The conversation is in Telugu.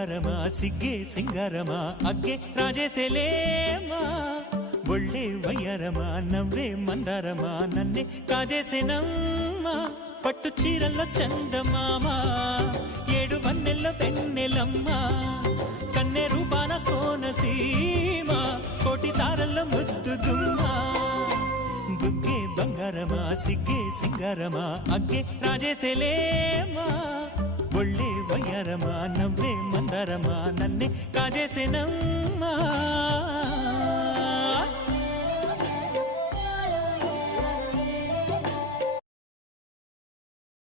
బంగారమా సిగ్గే సింగారమా అగ్గే రాజేసేలేమా ఒళ్ళే వయ్యారమా నవ్వే మందారమా నన్నే కాజేసేనమ్మా పట్టు చీరల్లో చందమామా ఏడు వన్నెల్లో వెన్నెలమ్మా కన్నె రూపాన కోనసీమ కోటి తారల్లో ముద్దుగుమ్మా బుగ్గే బంగారమా సిగ్గే సింగారమా అగ్గే రాజేసేలేమా ఒళ్ళే వయ్యారమా నవ్వే మందారమా నన్నే కాజేసేనమ్మా